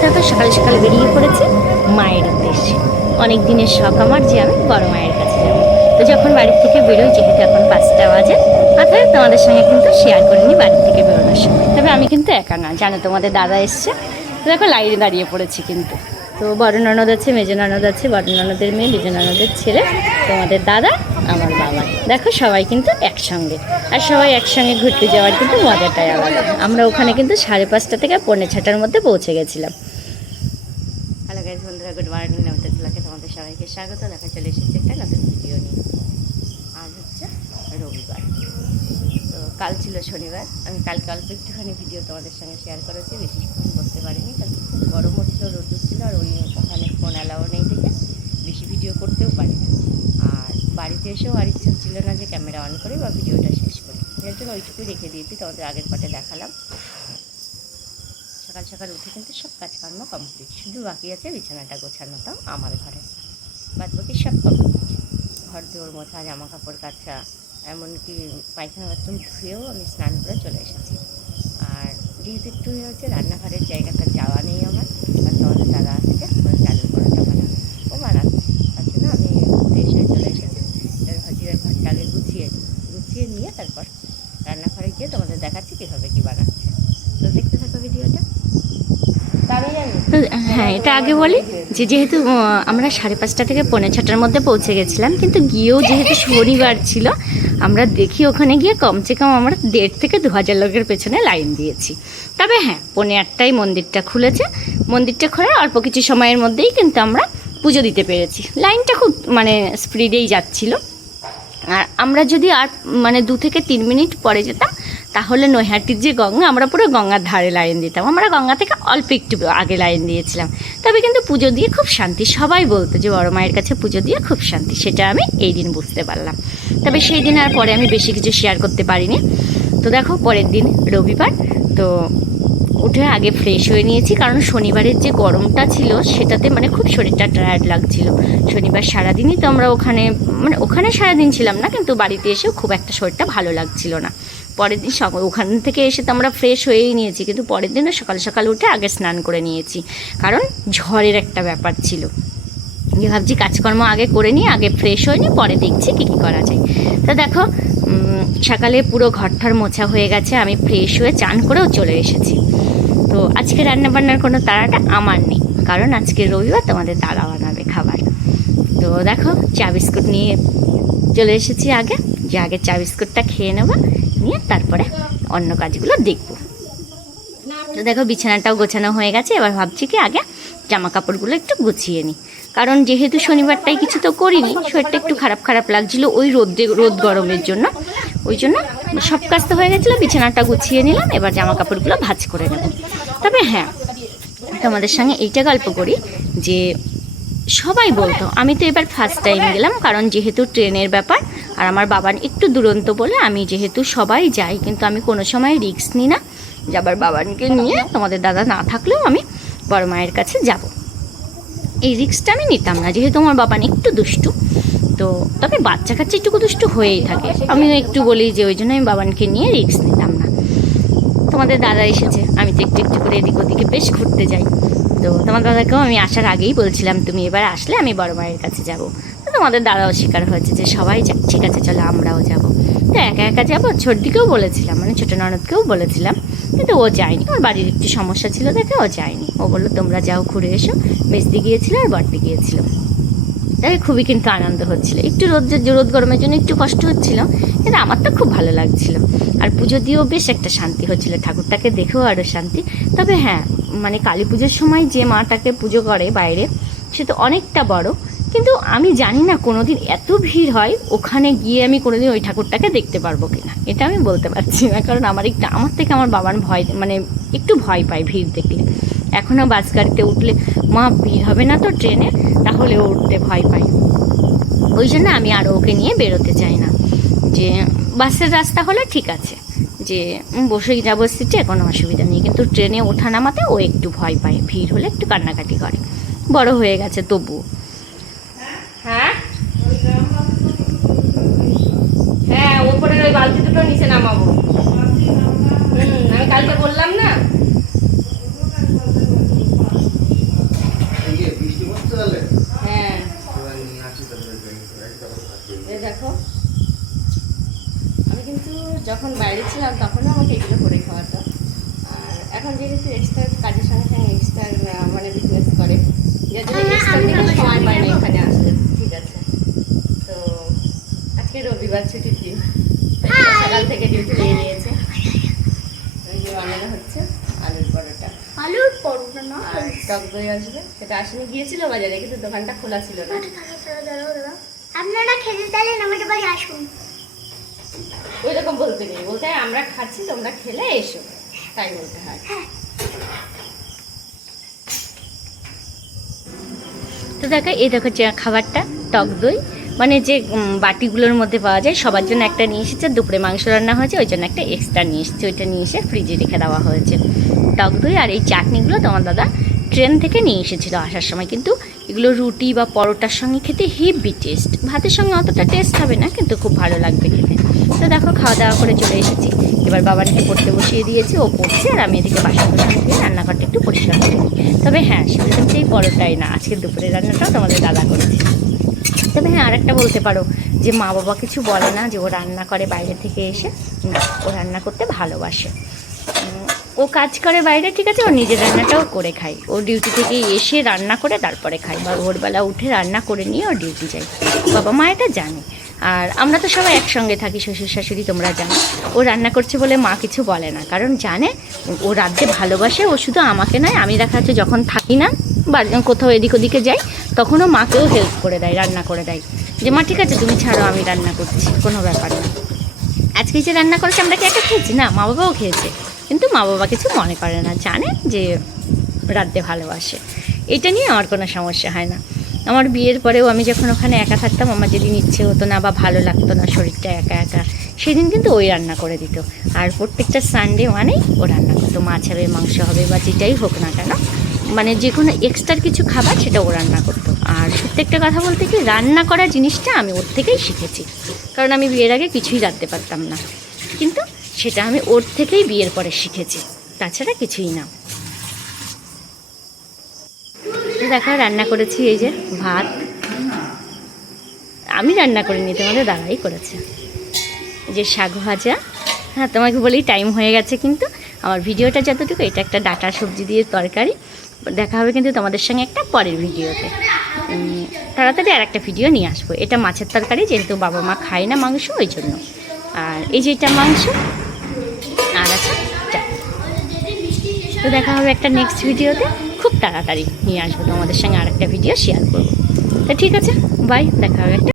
তারপর সকালে সকালে বেরিয়ে পড়েছে মায়ের উদ্দেশ্যে। অনেক দিনের শখ আমার যে আমি বড় মায়ের কাছে যাব। তো যখন বাড়ির থেকে বেরোই, যেহেতু এখন 5টা বাজে, অর্থাৎ তোমাদের সঙ্গে কিন্তু শেয়ার করিনি বাড়ির থেকে বেরোনোর সময়। তবে আমি কিন্তু একা না, জানো তোমাদের দাদা এসছে। তো দেখো লাইনে দাঁড়িয়ে পড়েছি কিন্তু। তো বড় ননদ আছে, মেজো ননদ আছে, বড় ননদের মেয়ে, মেজো ননদের ছেলে, তোমাদের দাদা, আমার বাবা। দেখো সবাই কিন্তু একসঙ্গে, আর সবাই একসঙ্গে ঘুরতে যাওয়ার কিন্তু মজাটাই আলাদা। আমরা ওখানে কিন্তু 5:30 থেকে 5:45টার মধ্যে পৌঁছে গেছিলাম। হ্যালো গাইজ, বন্ধুরা, গুড মর্নিং। নবতাজুলাকে তোমাদের সবাইকে স্বাগত। দেখা চলে এসেছে একটা নতুন ভিডিও নিয়ে। আজ হচ্ছে রবিবার, তো কাল ছিল শনিবার। আমি কালকে অল্প একটুখানি ভিডিও তোমাদের সঙ্গে শেয়ার করেছি, বেশিক্ষণ করতে পারিনি। কালকে খুব গরমও ছিল, রোদও ছিল, আর ওখানে ফোন অ্যালাও নেই দেখে বেশি ভিডিও করতেও পারিনি। আর বাড়িতে এসেও আর ইচ্ছা ছিল না যে ক্যামেরা অন করে বা ভিডিওটা শেষ করি, এর জন্য ওইটুকুই রেখে দিয়েছি। তোমাদের আগের পাটে দেখালাম। সকাল সকাল উঠে কিন্তু সব কাজকর্ম কমপ্লিট, শুধু বাকি আছে বিছানাটা গোছানোটাও আমার ঘরে। বাদ বাকি সব কমপ্লিট। ঘর দুয়ার মোছা, জামা কাপড় কাচা, এমনকি পায়খানা বাথরুম ধুয়েও আমি স্নান করে চলে এসেছি। আর যেহেতু একটু হচ্ছে রান্নাঘরের জায়গাটা যাওয়া নেই আমার, আর তোমাদের দাদা আসছে চালের পরোটা বানাবে, ও বানাচ্ছে, তার জন্য আমি এসে চলে এসেছি। হাজিরার ঘরটা আগে গুছিয়ে নিয়ে তারপর রান্নাঘরে গিয়ে তোমাদের দেখাচ্ছি কীভাবে কী বানাচ্ছে। তো দেখতে থাকো ভিডিওটা। হ্যাঁ, এটা আগে বলি যে যেহেতু আমরা 5:30 থেকে 5:45টার মধ্যে পৌঁছে গেছিলাম, কিন্তু গিয়েও যেহেতু শনিবার ছিল, আমরা দেখি ওখানে গিয়ে কমসে কম আমরা 1,500 থেকে 2,000 লোকের পেছনে লাইন দিয়েছি। তবে হ্যাঁ, 8:45টায় মন্দিরটা খুলেছে। মন্দিরটা খোলার অল্প কিছু সময়ের মধ্যেই কিন্তু আমরা পুজো দিতে পেরেছি। লাইনটা খুব স্পিডেই যাচ্ছিল। আর আমরা যদি আর 2 থেকে 3 মিনিট পরে যেতাম, তাহলে নৈহাটির যে গঙ্গা, আমরা পুরো গঙ্গার ধারে লাইন দিতাম। আমরা গঙ্গা থেকে অল্প একটু আগে লাইন দিয়েছিলাম। তবে কিন্তু পুজো দিয়ে খুব শান্তি। সবাই বলতো যে বড় মায়ের কাছে পুজো দিয়ে খুব শান্তি, সেটা আমি এই দিন বুঝতে পারলাম। তবে সেই দিন আর পরে আমি বেশি কিছু শেয়ার করতে পারিনি। তো দেখো, পরের দিন রবিবার, তো উঠে আগে ফ্রেশ হয়ে নিয়েছি, কারণ শনিবারের যে গরমটা ছিল সেটাতে খুব শরীরটা টায়ার্ড লাগছিল। শনিবার সারাদিনই তো আমরা ওখানে সারাদিন ছিলাম না, কিন্তু বাড়িতে এসেও খুব একটা শরীরটা ভালো লাগছিল না। পরের দিন ওখান থেকে এসে তো আমরা ফ্রেশ হয়েই নিয়েছি, কিন্তু পরের দিনও সকাল সকাল উঠে আগে স্নান করে নিয়েছি, কারণ ঝড়ের একটা ব্যাপার ছিল। যে ভাবছি কাজকর্ম আগে করে নিই, আগে ফ্রেশ হয়ে নিই, পরে দেখছি কী কী করা যায়। তো দেখো, সকালে পুরো ঘরটার মোছা হয়ে গেছে, আমি ফ্রেশ হয়ে চান করেও চলে এসেছি। তো আজকে রান্নাবান্নার কোনো তাড়াটা আমার নেই, কারণ আজকে রবিবার, তোমাদের দাদা বানাবে খাবার। তো দেখো, চা বিস্কুট নিয়ে চলে এসেছি আগে, যে আগে চা বিস্কুটটা খেয়ে নেবো, নিয়ে তারপরে অন্য কাজগুলো দেখবো। তো দেখো, বিছানাটাও গোছানো হয়ে গেছে। এবার ভাবছি কি আগে জামা কাপড়গুলো একটু গুছিয়ে নিই, কারণ যেহেতু শনিবারটাই কিছু তো করিনি, শরীরটা একটু খারাপ খারাপ লাগছিলো ওই রোদ গরমের জন্য। ওই জন্য সব কাজ তো হয়ে গেছিলো, বিছানাটা গুছিয়ে নিলাম। এবার জামা কাপড়গুলো ভাঁজ করে নেব। তবে হ্যাঁ, তোমাদের সঙ্গে এইটা গল্প করি যে সবাই বলতো, আমি তো এবার ফার্স্ট টাইম গেলাম, কারণ যেহেতু ট্রেনের ব্যাপার, আর আমার বাবার একটু দুরন্ত বলে আমি যেহেতু সবাই যাই, কিন্তু আমি কোনো সময় রিস্ক নিই না যে আবার বাবাকে নিয়ে তোমাদের দাদা না থাকলেও আমি বড় মায়ের কাছে যাব। এই রিস্কটা আমি নিতাম না, যেহেতু আমার বাবা একটু দুষ্টু। তো তবে বাচ্চা কাচ্চা একটু দুষ্টু হয়েই থাকে, আমিও একটু বলি, যে ওই জন্য আমি বাবাকে নিয়ে রিস্ক নিতাম না। তোমাদের দাদা এসেছে, আমি তো একটু একটু করে এদিক ওদিকে বেশ ঘুরতে যাই। তো তোমার দাদাকেও আমি আসার আগেই বলছিলাম, তুমি এবার আসলে আমি বড় মায়ের কাছে যাব। তো তোমাদের দাদাও স্বীকার হয়েছে যে সবাই যাক, ঠিক আছে চলো আমরাও যাব। তো একা একা যাবো, ছোটদিকেও বলেছিলাম, ছোটো ননদকেও বলেছিলাম, কিন্তু ও যায়নি। ওর বাড়ির একটু সমস্যা ছিল দেখে ও যায়নি। ও বললো তোমরা যাও, ঘুরে এসো। মেজদি গিয়েছিল আর বড়দি গিয়েছিল। তাই খুবই কিন্তু আনন্দ হচ্ছিল। একটু রোদ গরমের জন্য একটু কষ্ট হচ্ছিল, কিন্তু আমার তো খুব ভালো লাগছিল। আর পুজো দিয়েও বেশ একটা শান্তি হচ্ছিল, ঠাকুরটাকে দেখেও আরও শান্তি। তবে হ্যাঁ, কালী পুজোর সময় যে মাটাকে পুজো করে বাইরে, সে তো অনেকটা বড়, কিন্তু আমি জানি না কোনোদিন এত ভিড় হয়, ওখানে গিয়ে আমি কোনোদিন ওই ঠাকুরটাকে দেখতে পারবো কিনা, এটা আমি বলতে পারছি না। কারণ আমার থেকে আমার বাবার ভয়, একটু ভয় পায় ভিড় দেখলে। এখনও বাস গাড়িতে উঠলে, মা ভিড় হবে না তো ট্রেনে, তাহলে ও উঠতে ভয় পায়। ওই জন্য আমি আরও ওকে নিয়ে বেরোতে চাই না। যে বাসের রাস্তা হলে ঠিক আছে, যে বসে যাবো সিটে, কোনো অসুবিধা নেই, কিন্তু ট্রেনে ওঠা নামাতে ও একটু ভয় পায়, ভিড় হলে একটু কান্নাকাটি করে। বড় হয়ে গেছে তবুও। হ্যাঁ হ্যাঁ, ওপরের ওই বালতি দুটো নিচে নামাবো। আমি কালকে বললাম না। যেহেতু এক্সট্রা কাজের সঙ্গে সঙ্গে এক্সট্রা মানে বিজনেস করে, যার জন্য এক্সট্রা দিকে সময় পায়নি এখানে আসলে। ঠিক আছে, তো আজকে রবিবার ছুটির দিন, সকাল থেকে ডিউটি নিয়ে নিয়েছে। বানানো হচ্ছে আলুর পরোটা, না আর টক দই আসবে, সেটা আসলে গিয়েছিল বাজারে কিন্তু দোকানটা খোলা ছিল না। আপনারা খেতে চাইলেন আমাদের বাড়ি আসুন। ওই রকম বলতে নেই, বলতে হয় আমরা খাচ্ছি তোমরা খেলে এসো, তাই বলতে হয়। তো দেখো এই দেখো খাবারটা টক দই, মানে যে বাটিগুলোর মধ্যে পাওয়া যায় সবার জন্য একটা নিয়ে এসেছে। দুপুরে মাংস রান্না হয়েছে, ওই জন্য একটা এক্সট্রা নিয়ে এসেছে, ওইটা নিয়ে এসে ফ্রিজে রেখে দেওয়া হয়েছে। টক দই আর এই চাটনিগুলো তোমার দাদা ট্রেন থেকে নিয়ে এসেছিলো আসার সময়। কিন্তু এগুলো রুটি বা পরোটার সঙ্গে খেতে হেভি টেস্ট, ভাতের সঙ্গে অতটা টেস্ট হবে না কিন্তু খুব ভালো লাগবে খেতে। তো দেখো খাওয়া দাওয়া করে চলে এসেছি, এবার বাবাকে পড়তে বসিয়ে দিয়েছি, ও পড়ছে আর আমি এদিকে বাসন দিয়ে রান্নাঘরটা একটু পরিষ্কার করে দিই। তবে হ্যাঁ, শুধু সেই পরোটাই না, আজকে দুপুরের রান্নাটাও তোমাদের দাদা করেছে। তবে হ্যাঁ, আরেকটা বলতে পারো যে মা বাবা কিছু বলে না, যে ও রান্না করে বাইরে থেকে এসে, ও রান্না করতে ভালোবাসে। ও কাজ করে বাইরে, ঠিক আছে, ও নিজের রান্নাটাও করে খায়। ও ডিউটি থেকে এসে রান্না করে তারপরে খায়, বা ভোরবেলা উঠে রান্না করে নিয়ে ও ডিউটি যায়। বাবা মা এটা জানে। আর আমরা তো সবাই একসঙ্গে থাকি, শ্বশুর শাশুড়ি, তোমরা জানো। ও রান্না করছে বলে মা কিছু বলে না, কারণ জানে ও রাঁধতে ভালোবাসে। ও শুধু আমাকে নয়, আমি দেখা যাচ্ছে যখন থাকি না বা কোথাও এদিক ওদিকে যাই, তখনও মাকেও হেল্প করে দেয়, রান্না করে দেয়, যে মা ঠিক আছে তুমি ছাড়ো, আমি রান্না করছি, কোনো ব্যাপার না। আজকে যে রান্না করেছে আমরা কি একা খেয়েছি না, মা বাবাও খেয়েছে, কিন্তু মা বাবা কিছু মনে করে না, জানে যে রাঁধতে ভালোবাসে। এটা নিয়ে আমার কোনো সমস্যা হয় না। আমার বিয়ের পরেও আমি যখন ওখানে একা থাকতাম, আমার যেদিন ইচ্ছে হতো না বা ভালো লাগতো না, শরীরটা একা একা, সেদিন কিন্তু ওই রান্না করে দিত। আর প্রত্যেকটা সানডে মানেই ও রান্না করতো, মাছ হবে, মাংস হবে, বা যেটাই হোক না কেন, মানে যে কোনো এক্সট্রার কিছু খাবার সেটা ও রান্না করতো। আর প্রত্যেকটা কথা বলতে কি, রান্না করা জিনিসটা আমি ওর থেকেই শিখেছি, কারণ আমি বিয়ের আগে কিছুই রাঁধতে পারতাম না, কিন্তু সেটা আমি ওর থেকেই বিয়ের পরে শিখেছি, তাছাড়া কিছুই না। দেখো রান্না করেছি, এই যে ভাত, আমি রান্না করিনি, তোমাদের দাদাই করেছে। এই যে শাক ভাজা, হ্যাঁ তোমাকে বলি টাইম হয়ে গেছে, কিন্তু আমার ভিডিওটা যতটুকু, এটা একটা ডাটা সবজি দিয়ে তরকারি। দেখা হবে কিন্তু তোমাদের সঙ্গে একটা পরের ভিডিওতে, তাড়াতাড়ি আর একটা ভিডিও নিয়ে আসবো। এটা মাছের তরকারি, যেহেতু বাবা মা খায় না মাংস, ওই জন্য। আর এই যে এটা মাংস, আর আছে চাল। তো দেখা হবে একটা নেক্সট ভিডিওতে, খুব তাড়াতাড়ি নিয়ে আসবো তোমাদের সঙ্গে আর একটা ভিডিও শেয়ার করবো। তো ঠিক আছে, বাই, দেখা হবে একটা